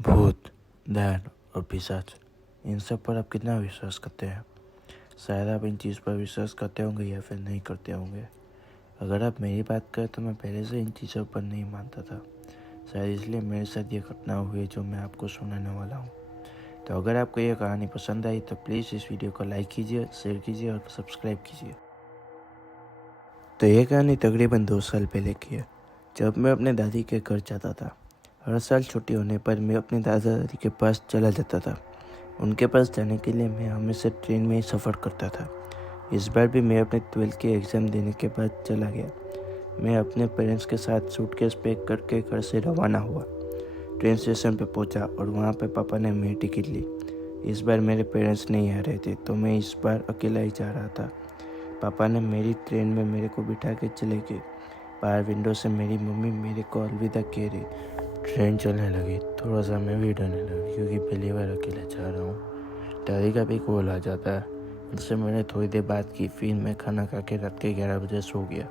भूत, दैत और पिशाच, इन सब पर आप कितना विश्वास करते हैं? शायद आप इन चीज़ पर विश्वास करते होंगे या फिर नहीं करते होंगे। अगर आप मेरी बात करें तो मैं पहले से इन चीज़ों पर नहीं मानता था। शायद इसलिए मेरे साथ ये घटना हुई जो मैं आपको सुनाने वाला हूँ। तो अगर आपको ये कहानी पसंद आई तो प्लीज़ इस वीडियो को लाइक कीजिए, शेयर कीजिए और सब्सक्राइब कीजिए। तो ये कहानी तकरीबन 2 साल पहले की है, जब मैं अपने दादी के घर जाता था। हर साल छुट्टी होने पर मैं अपने दादा दादी के पास चला जाता था। उनके पास जाने के लिए मैं हमेशा ट्रेन में ही सफ़र करता था। इस बार भी मैं अपने 12th के एग्ज़ाम देने के बाद चला गया। मैं अपने पेरेंट्स के साथ सूटकेस पैक करके घर से रवाना हुआ। ट्रेन स्टेशन पर पहुंचा और वहां पर पापा ने मेरी टिकट ली। इस बार मेरे पेरेंट्स नहीं आ रहे थे तो मैं इस बार अकेला ही जा रहा था। पापा ने मेरी ट्रेन में मेरे को बिठा के चले गए। बाहर विंडो से मेरी मम्मी मेरे को अलविदा कह रही। ट्रेन चलने लगी। थोड़ा सा मैं भी डरने लगा क्योंकि पहली बार अकेला जा रहा हूँ। दादी का भी कॉल आ जाता है। उनसे मैंने थोड़ी देर बात की, फिर मैं खाना खा के रात के 11 बजे सो गया।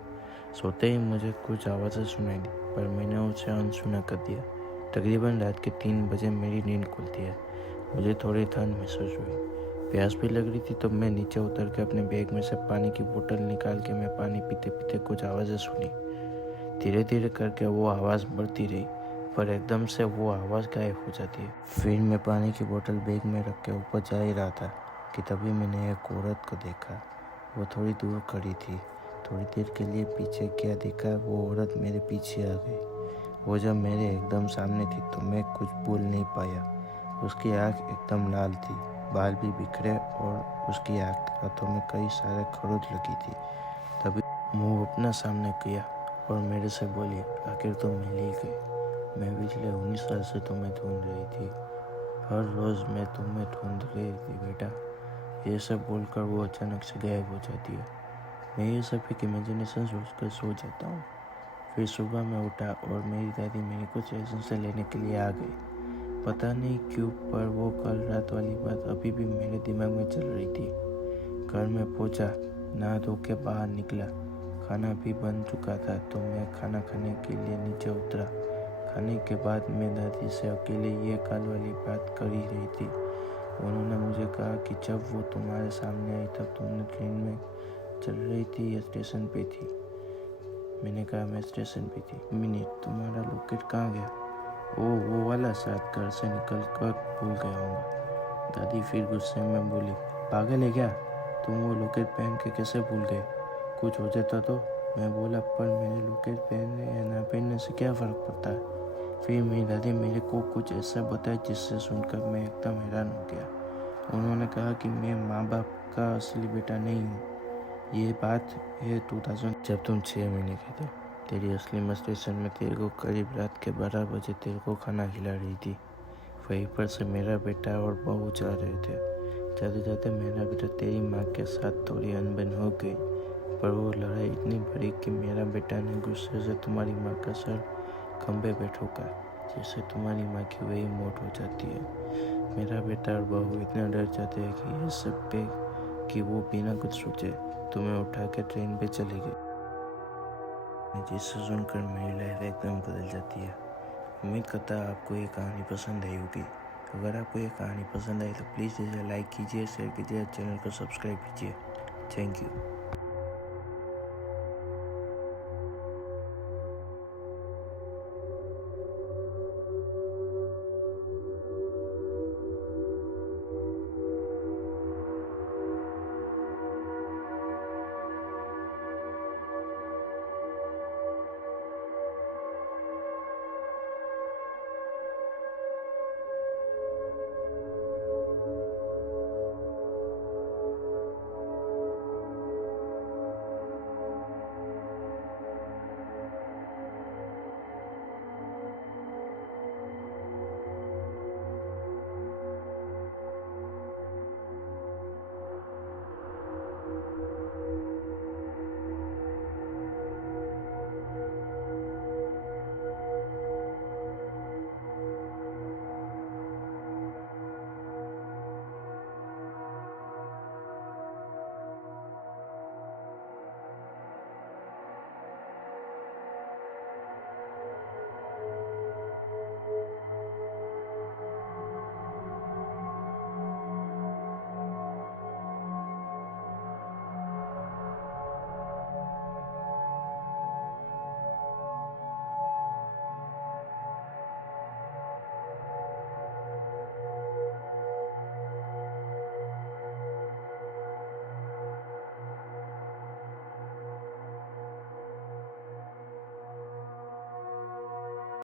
सोते ही मुझे कुछ आवाज़ें सुनाई दी, पर मैंने उसे अनसुना कर दिया। तकरीबन रात के 3 बजे मेरी नींद खुलती है। मुझे थोड़ी ठंड महसूस हुई, प्यास भी लग रही थी, तो मैं नीचे उतर के अपने बैग में से पानी की बोतल निकाल के मैं पानी पीते पीते कुछ आवाज़ें सुनी। धीरे धीरे करके वो आवाज़ बढ़ती रही, पर एकदम से वो आवाज़ गायब हो जाती है। फिर मैं पानी की बोतल बैग में रख के ऊपर जा ही रहा था कि तभी मैंने एक औरत को देखा। वो थोड़ी दूर खड़ी थी। थोड़ी देर के लिए पीछे क्या देखा, वो औरत मेरे पीछे आ गई। वो जब मेरे एकदम सामने थी तो मैं कुछ बोल नहीं पाया। उसकी आँख एकदम लाल थी, बाल भी बिखरे और उसकी हाथों में कई सारे खरोच लगी थी। तभी मुंह अपना सामने किया और मेरे से बोली, आखिर तुम मिल ही गई। मैं पिछले 19 साल से तुम्हें ढूंढ रही थी। हर रोज़ मैं तुम्हें ढूंढ रही थी बेटा। ये सब बोलकर वो अचानक से गायब हो जाती है। मैं ये सब एक इमेजिनेशन सोचकर सो जाता हूँ। फिर सुबह मैं उठा और मेरी दादी मेरे को स्टेशन से लेने के लिए आ गई। पता नहीं क्यों, पर वो कल रात वाली बात अभी भी मेरे दिमाग में चल रही थी। घर में पहुंचा, नहा धो के बाहर निकला। खाना भी बन चुका था तो मैं खाना खाने के लिए नीचे उतरा। खाने के बाद मैं दादी से अकेले ये कल वाली बात कर ही रही थी। उन्होंने मुझे कहा कि जब वो तुम्हारे सामने आई तब तुमने ट्रेन में चल रही थी या स्टेशन पे थी। मैंने कहा मैं स्टेशन पे थी। मिनट, तुम्हारा लॉकेट कहाँ गया? ओह, वो वाला शायद घर से निकल कर भूल गया होगा। दादी फिर गुस्से में बोली, पागल है क्या? तुम वो लॉकेट पहन के कैसे भूल गए? कुछ हो जाता तो? मैं बोला, पर मेरे लॉकेट पहनने या ना पहनने से क्या फ़र्क पड़ता है? फिर मेरी दादी मेरे को कुछ ऐसा बताया जिससे सुनकर मैं एकदम हैरान हो गया। उन्होंने कहा कि मैं माँ बाप का असली बेटा नहीं हूँ। ये बात है 2000 जब तुम 6 महीने के थे। तेरी असली माँ स्टेशन में तेरे को करीब रात के 12 बजे तेरे को खाना खिला रही थी। वहीं पर से मेरा बेटा और बहू जा रहे थे। जाते जाते मेरा बेटा तेरी माँ के साथ थोड़ी अनबन हो गई, पर वो लड़ाई इतनी बड़ी कि मेरा बेटा ने गुस्से से तुम्हारी माँ का सर खंभे पे ठोका, जिससे तुम्हारी माँ की वही मौत हो जाती है। मेरा बेटा और बहू इतना डर जाते हैं कि ये सब पे कि वो बिना कुछ सोचे तुम्हें उठा के ट्रेन पे चले गए, जिससे सुनकर मेरी लाइफ एकदम बदल जाती है। उम्मीद करता है आपको ये कहानी पसंद आई होगी। अगर आपको ये कहानी पसंद आई तो प्लीज़ इसे लाइक कीजिए, शेयर कीजिए, चैनल को सब्सक्राइब कीजिए। Thank you.